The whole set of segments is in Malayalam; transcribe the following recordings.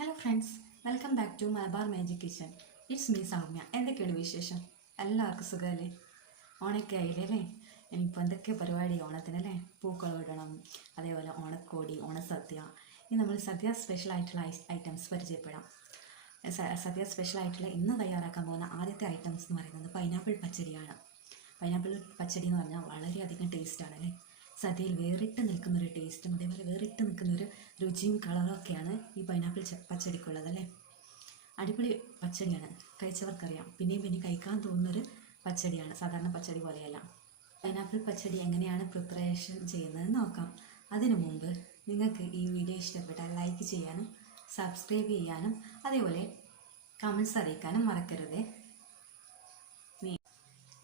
Hello friends, welcome back to Malabar magic kitchen. It's me Soumya. എന്തൊക്കെയാണ് വിശേഷം? എല്ലാവർക്കും സുഖമല്ലേ? ഓണൊക്കെ ആയില്ലേ അല്ലേ? ഇനിയിപ്പോൾ എന്തൊക്കെ പരിപാടി ഓണത്തിനല്ലേ? പൂക്കളം ഇടണം, അതേപോലെ ഓണക്കോടി, ഓണസദ്യ. ഇനി നമ്മൾ സദ്യ സ്പെഷ്യൽ ആയിട്ടുള്ള ഐറ്റംസ് പരിചയപ്പെടാം. സദ്യ സ്പെഷ്യൽ ആയിട്ടുള്ള ഇന്ന് തയ്യാറാക്കാൻ പോകുന്ന ആദ്യത്തെ ഐറ്റംസ് എന്ന് പറയുന്നത് പൈനാപ്പിൾ പച്ചടിയാണ്. പൈനാപ്പിൾ പച്ചടി എന്ന് പറഞ്ഞാൽ വളരെയധികം ടേസ്റ്റാണ് അല്ലേ? സദ്യയിൽ വേറിട്ട് നിൽക്കുന്നൊരു ടേസ്റ്റും അതേപോലെ വേറിട്ട് നിൽക്കുന്നൊരു രുചിയും കളറും ഒക്കെയാണ് ഈ പൈനാപ്പിൾ പച്ചടിക്കുള്ളത് അല്ലേ? അടിപൊളി പച്ചടിയാണ്, കഴിച്ചവർക്കറിയാം. പിന്നെയും പിന്നെ കഴിക്കാൻ തോന്നുന്നൊരു പച്ചടിയാണ്, സാധാരണ പച്ചടി പോലെയല്ല. പൈനാപ്പിൾ പച്ചടി എങ്ങനെയാണ് പ്രിപ്പറേഷൻ ചെയ്യുന്നത് നോക്കാം. അതിനു മുമ്പ് നിങ്ങൾക്ക് ഈ വീഡിയോ ഇഷ്ടപ്പെട്ടാൽ ലൈക്ക് ചെയ്യാനും സബ്സ്ക്രൈബ് ചെയ്യാനും അതേപോലെ കമൻസ് അറിയിക്കാനും മറക്കരുത്.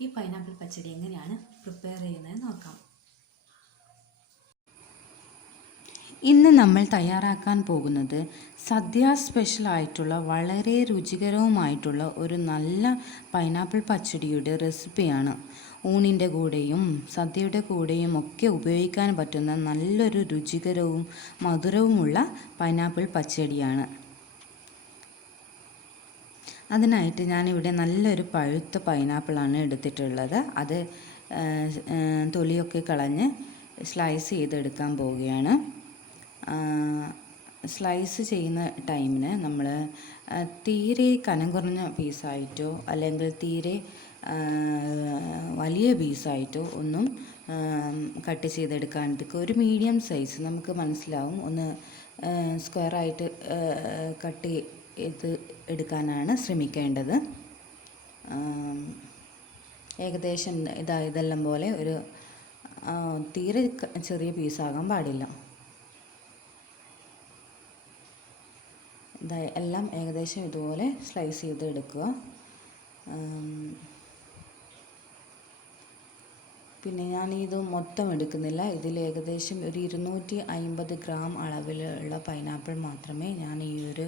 ഈ പൈനാപ്പിൾ പച്ചടി എങ്ങനെയാണ് പ്രിപ്പയർ ചെയ്യുന്നത് നോക്കാം. ഇന്ന് നമ്മൾ തയ്യാറാക്കാൻ പോകുന്നത് സദ്യ സ്പെഷ്യലായിട്ടുള്ള വളരെ രുചികരവുമായിട്ടുള്ള ഒരു നല്ല പൈനാപ്പിൾ പച്ചടിയുടെ റെസിപ്പിയാണ്. ഊണിൻ്റെ കൂടെയും സദ്യയുടെ കൂടെയും ഒക്കെ ഉപയോഗിക്കാൻ പറ്റുന്ന നല്ലൊരു രുചികരവും മധുരവുമുള്ള പൈനാപ്പിൾ പച്ചടിയാണ്. അതിനായിട്ട് ഞാനിവിടെ നല്ലൊരു പഴുത്ത പൈനാപ്പിളാണ് എടുത്തിട്ടുള്ളത്. അത് തൊലിയൊക്കെ കളഞ്ഞ് സ്ലൈസ് ചെയ്തെടുക്കാൻ പോവുകയാണ്. സ്ലൈസ് ചെയ്യുന്ന ടൈമിന് നമ്മൾ തീരെ കനം കുറഞ്ഞ പീസായിട്ടോ അല്ലെങ്കിൽ തീരെ വലിയ പീസായിട്ടോ ഒന്നും കട്ട് ചെയ്തെടുക്കാണ്ടൊക്കെ ഒരു മീഡിയം സൈസ് നമുക്ക് മനസ്സിലാവും. ഒന്ന് സ്ക്വയറായിട്ട് കട്ട് ചെയ്ത് എടുക്കാനാണ് ശ്രമിക്കേണ്ടത്. ഏകദേശം ഇതെല്ലാം പോലെ ഒരു തീരെ ചെറിയ പീസാകാൻ പാടില്ല. എല്ലാം ഏകദേശം ഇതുപോലെ സ്ലൈസ് ചെയ്ത് എടുക്കുക. പിന്നെ ഞാനിത് മൊത്തം എടുക്കുന്നില്ല. ഇതിൽ ഏകദേശം ഒരു 250 ഗ്രാം അളവിലുള്ള പൈനാപ്പിൾ മാത്രമേ ഞാൻ ഈ ഒരു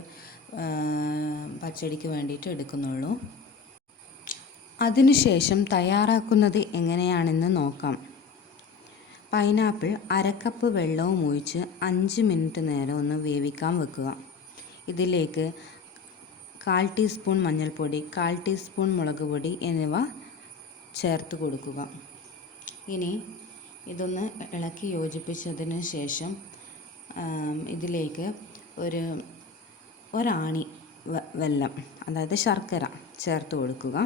പച്ചടിക്ക് വേണ്ടിയിട്ട് എടുക്കുന്നുള്ളൂ. അതിനുശേഷം തയ്യാറാക്കുന്നത് എങ്ങനെയാണെന്ന് നോക്കാം. പൈനാപ്പിൾ 1/2 കപ്പ് വെള്ളവും ഒഴിച്ച് 5 മിനിറ്റ് നേരം ഒന്ന് വേവിക്കാൻ വെക്കുക. ഇതിലേക്ക് 1/4 ടീസ്പൂൺ മഞ്ഞൾപ്പൊടി, 1/4 ടീസ്പൂൺ മുളക് പൊടി എന്നിവ ചേർത്ത് കൊടുക്കുക. ഇനി ഇതൊന്ന് ഇളക്കി യോജിപ്പിച്ചതിന് ശേഷം ഇതിലേക്ക് ഒരാണി വെല്ലം, അതായത് ശർക്കര ചേർത്ത് കൊടുക്കുക.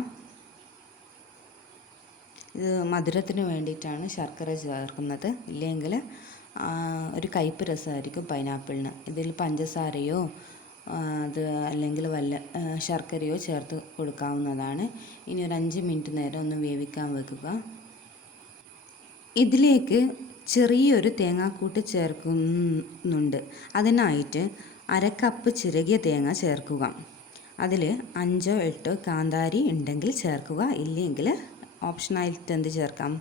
ഇത് മധുരത്തിന് വേണ്ടിയിട്ടാണ് ശർക്കര ചേർക്കുന്നത്. ഇല്ലെങ്കിൽ ഒരു കയ്പ്പ് രസമായിരിക്കും പൈനാപ്പിളിന്. ഇതിൽ പഞ്ചസാരയോ അല്ലെങ്കിൽ വല്ല ശർക്കരയോ ചേർത്ത് കൊടുക്കാവുന്നതാണ്. ഇനി ഒരു 5 മിനിറ്റ് നേരം ഒന്ന് വേവിക്കാൻ വെക്കുക. ഇതിലേക്ക് ചെറിയൊരു തേങ്ങാക്കൂട്ട് ചേർക്കുന്നുണ്ട്. അതിനായിട്ട് 1/2 കപ്പ് ചിരകിയ തേങ്ങ ചേർക്കുക. അതിൽ 5 or 8 കാന്താരി ഉണ്ടെങ്കിൽ ചേർക്കുക, ഇല്ലെങ്കിൽ ഓപ്ഷനായിട്ട് എന്ത് ചേർക്കാം,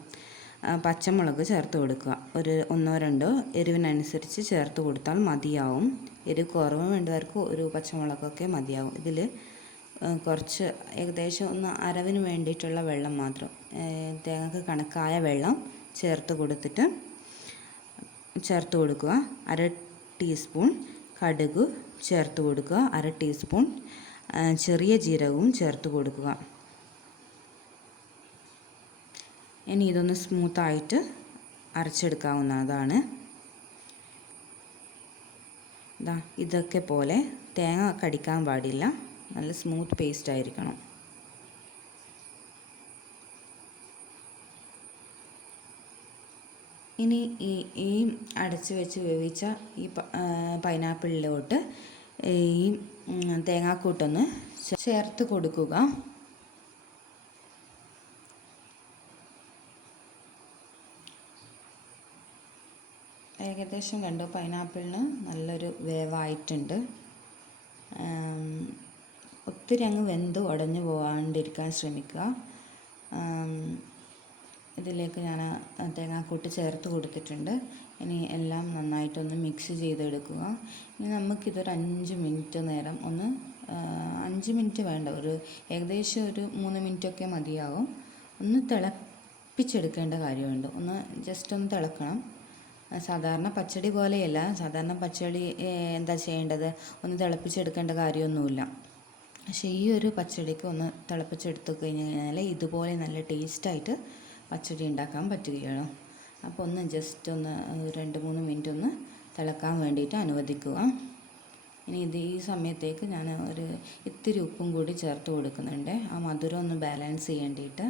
പച്ചമുളക് ചേർത്ത് കൊടുക്കുക. ഒരു 1 or 2 എരിവിനനുസരിച്ച് ചേർത്ത് കൊടുത്താൽ മതിയാവും. എരിവ് കുറവ് വേണ്ടവർക്ക് ഒരു പച്ചമുളകൊക്കെ മതിയാവും. ഇതിൽ കുറച്ച് ഏകദേശം ഒന്ന് അരവിന് വേണ്ടിയിട്ടുള്ള വെള്ളം മാത്രം, തേങ്ങക്ക് കണക്കായ വെള്ളം ചേർത്ത് കൊടുക്കുക. 1/2 ടീസ്പൂൺ കടുക് ചേർത്ത് കൊടുക്കുക. 1/2 ടീസ്പൂൺ ചെറിയ ജീരകവും ചേർത്ത് കൊടുക്കുക. ഇനി ഇതൊന്ന് സ്മൂത്തായിട്ട് അരച്ചെടുക്കാവുന്നതാണ്. ഇതൊക്കെ പോലെ തേങ്ങ കടിക്കാൻ പാടില്ല, നല്ല സ്മൂത്ത് പേസ്റ്റ് ആയിരിക്കണം. ഇനി ഈ അടച്ച് വെച്ച് വേവിച്ച ഈ പൈനാപ്പിളിലോട്ട് ഈ തേങ്ങാക്കൂട്ടൊന്ന് ചേർത്ത് കൊടുക്കുക. ഏകദേശം കണ്ടു, പൈനാപ്പിളിന് നല്ലൊരു വേവായിട്ടുണ്ട്. ഒത്തിരി അങ്ങ് വെന്ത് ഉടഞ്ഞു പോകാണ്ടിരിക്കാൻ ശ്രമിക്കുക. ഇതിലേക്ക് ഞാൻ തേങ്ങാക്കൂട്ട് ചേർത്ത് കൊടുത്തിട്ടുണ്ട്. ഇനി എല്ലാം നന്നായിട്ടൊന്ന് മിക്സ് ചെയ്തെടുക്കുക. ഇനി നമുക്കിതൊരു 5 മിനിറ്റ് നേരം 5 മിനിറ്റ് വേണ്ട, ഏകദേശം ഒരു 3 മിനിറ്റൊക്കെ മതിയാവും. ഒന്ന് തിളപ്പിച്ചെടുക്കേണ്ട കാര്യമുണ്ട്. ജസ്റ്റ് ഒന്ന് തിളക്കണം. സാധാരണ പച്ചടി പോലെയല്ല. സാധാരണ പച്ചടി എന്താ ചെയ്യേണ്ടത്, ഒന്ന് തിളപ്പിച്ചെടുക്കേണ്ട കാര്യമൊന്നുമില്ല. പക്ഷേ ഈ ഒരു പച്ചടിക്ക് ഒന്ന് തിളപ്പിച്ചെടുത്ത് കഴിഞ്ഞ് കഴിഞ്ഞാൽ ഇതുപോലെ നല്ല ടേസ്റ്റായിട്ട് പച്ചടി ഉണ്ടാക്കാൻ പറ്റുകയുള്ളൂ. അപ്പോൾ ഒന്ന് ജസ്റ്റ് ഒന്ന് 2-3 മിനിറ്റ് ഒന്ന് തിളക്കാൻ വേണ്ടിയിട്ട് അനുവദിക്കുക. ഇനി ഈ സമയത്തേക്ക് ഞാൻ ഒരു ഇത്തിരി ഉപ്പും കൂടി ചേർത്ത് കൊടുക്കുന്നുണ്ട്, ആ മധുരം ഒന്ന് ബാലൻസ് ചെയ്യേണ്ടിയിട്ട്.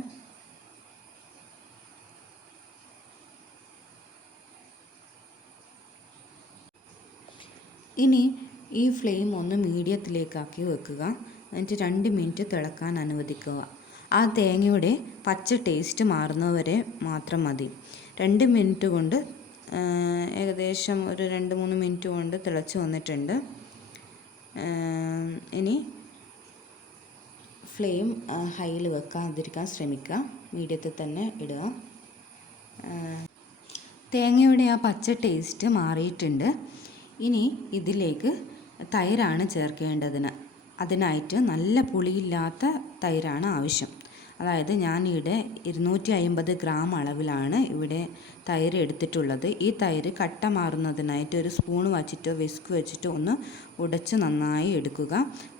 ഇനി ഈ ഫ്ലെയിം ഒന്ന് മീഡിയത്തിലേക്കാക്കി വെക്കുക. എന്നിട്ട് 2 മിനിറ്റ് തിളക്കാൻ അനുവദിക്കുക. ആ തേങ്ങയുടെ പച്ച ടേസ്റ്റ് മാറുന്നവരെ മാത്രം മതി. 2 മിനിറ്റ് കൊണ്ട് ഏകദേശം ഒരു 2-3 മിനിറ്റ് കൊണ്ട് തിളച്ച് വന്നിട്ടുണ്ട്. ഇനി ഫ്ലെയിം ഹൈയിൽ വെക്കാതിരിക്കാൻ ശ്രമിക്കുക, മീഡിയത്തിൽ തന്നെ ഇടുക. തേങ്ങയുടെ ആ പച്ച ടേസ്റ്റ് മാറിയിട്ടുണ്ട്. ഇനി ഇതിലേക്ക് തൈരാണ് ചേർക്കേണ്ടതിന്. അതിനായിട്ട് നല്ല പുളിയില്ലാത്ത തൈരാണ് ആവശ്യം. അതായത് ഞാനിവിടെ 250 ഗ്രാം അളവിലാണ് ഇവിടെ തൈര് എടുത്തിട്ടുള്ളത്. ഈ തൈര് കട്ട മാറുന്നതിനായിട്ട് ഒരു സ്പൂൺ വച്ചിട്ടോ വിസ്ക് വെച്ചിട്ടോ ഒന്ന് ഉടച്ച് നന്നായി എടുക്കുക.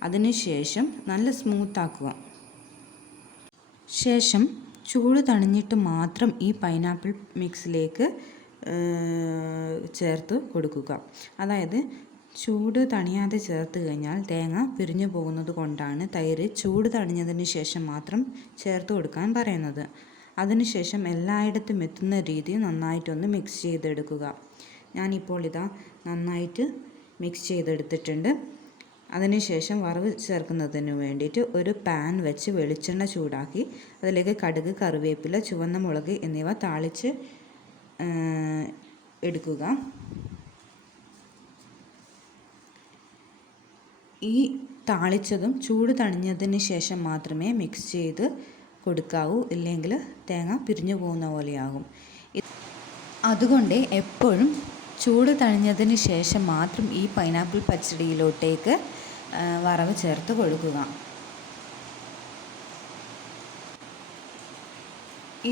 അതിനുശേഷം നല്ല സ്മൂത്താക്കുക. ശേഷം ചൂട് തണിഞ്ഞിട്ട് മാത്രം ഈ പൈനാപ്പിൾ മിക്സിലേക്ക് ചേർത്ത് കൊടുക്കുക. അതായത് ചൂട് തണിയാതെ ചേർത്ത് കഴിഞ്ഞാൽ തേങ്ങ പിരിഞ്ഞു പോകുന്നത് കൊണ്ടാണ് തൈര് ചൂട് തണിഞ്ഞതിന് ശേഷം മാത്രം ചേർത്ത് കൊടുക്കാൻ പറയുന്നത്. അതിനുശേഷം എല്ലായിടത്തും എത്തുന്ന രീതി നന്നായിട്ടൊന്ന് മിക്സ് ചെയ്തെടുക്കുക. ഞാനിപ്പോൾ ഇതാ നന്നായിട്ട് മിക്സ് ചെയ്തെടുത്തിട്ടുണ്ട്. അതിനുശേഷം വറവ് ചേർക്കുന്നതിന് വേണ്ടിയിട്ട് ഒരു പാൻ വെച്ച് വെളിച്ചെണ്ണ ചൂടാക്കി അതിലേക്ക് കടുക്, കറിവേപ്പില, ചുവന്ന മുളക് എന്നിവ താളിച്ച് എടുക്കുക. ഈ താളിച്ചതും ചൂട് തണിഞ്ഞതിന് ശേഷം മാത്രമേ മിക്സ് ചെയ്ത് കൊടുക്കാവൂ, ഇല്ലെങ്കിൽ തേങ്ങ പിരിഞ്ഞു പോകുന്ന പോലെയാകും. അതുകൊണ്ട് എപ്പോഴും ചൂട് തണിഞ്ഞതിന് ശേഷം മാത്രം ഈ പൈനാപ്പിൾ പച്ചടിയിലോട്ടേക്ക് വറവ് ചേർത്ത് കൊടുക്കുക.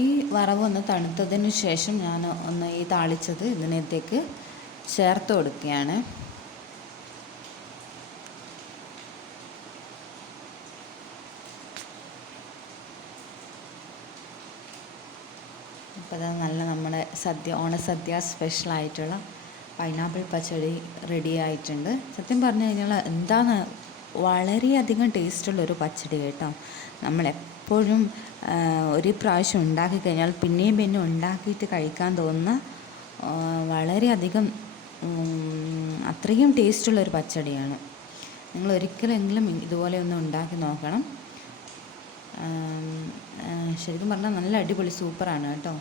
ഈ വറവ് ഒന്ന് തണുത്തതിന് ശേഷം ഞാൻ ഒന്ന് ഈ താളിച്ചത് ഇതിനകത്തേക്ക് ചേർത്ത് കൊടുക്കുകയാണ്. അപ്പോൾ അത് നല്ല നമ്മുടെ ഓണസദ്യ സ്പെഷ്യലായിട്ടുള്ള പൈനാപ്പിൾ പച്ചടി റെഡി ആയിട്ടുണ്ട്. സത്യം പറഞ്ഞു കഴിഞ്ഞാൽ എന്താണ് വളരെയധികം ടേസ്റ്റുള്ളൊരു പച്ചടി കേട്ടോ. നമ്മളെപ്പോഴും ഒരു പ്രാവശ്യം ഉണ്ടാക്കി കഴിഞ്ഞാൽ പിന്നെയും പിന്നെ ഉണ്ടാക്കിയിട്ട് കഴിക്കാൻ തോന്നുന്ന വളരെയധികം അത്രയും ടേസ്റ്റുള്ളൊരു പച്ചടിയാണ്. നിങ്ങൾ ഒരിക്കലെങ്കിലും ഇതുപോലെ ഒന്ന് ഉണ്ടാക്കി നോക്കണം. ശരിക്കും പറഞ്ഞാൽ നല്ല അടിപൊളി സൂപ്പറാണ് കേട്ടോ.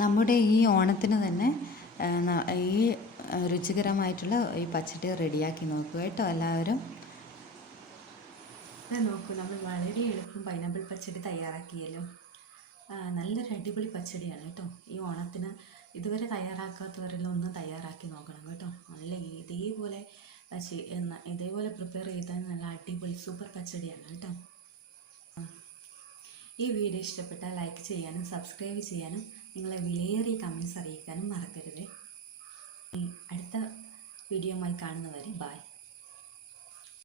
നമ്മുടെ ഈ ഓണത്തിന് തന്നെ ഈ രുചികരമായിട്ടുള്ള ഈ പച്ചടി റെഡിയാക്കി നോക്കുക കേട്ടോ എല്ലാവരും. നോക്കൂ, നമ്മൾ വളരെ എളുപ്പം പൈനാപ്പിൾ പച്ചടി തയ്യാറാക്കിയല്ലോ. നല്ലൊരു അടിപൊളി പച്ചടിയാണ് കേട്ടോ. ഈ ഓണത്തിന് ഇതുവരെ തയ്യാറാക്കാത്തവരെല്ലാം ഒന്ന് തയ്യാറാക്കി നോക്കണം കേട്ടോ. നല്ല ഇതേപോലെ പ്രിപ്പയർ ചെയ്താൽ നല്ല അടിപൊളി സൂപ്പർ പച്ചടിയാണ് കേട്ടോ. ഈ വീഡിയോ ഇഷ്ടപ്പെട്ടാൽ ലൈക്ക് ചെയ്യാനും സബ്സ്ക്രൈബ് ചെയ്യാനും നിങ്ങളെ വിലയേറിയ കമൻസ് അറിയിക്കാനും മറക്കരുത്. അടുത്ത വീഡിയോയുമായി കാണുന്നവരെ ബൈ.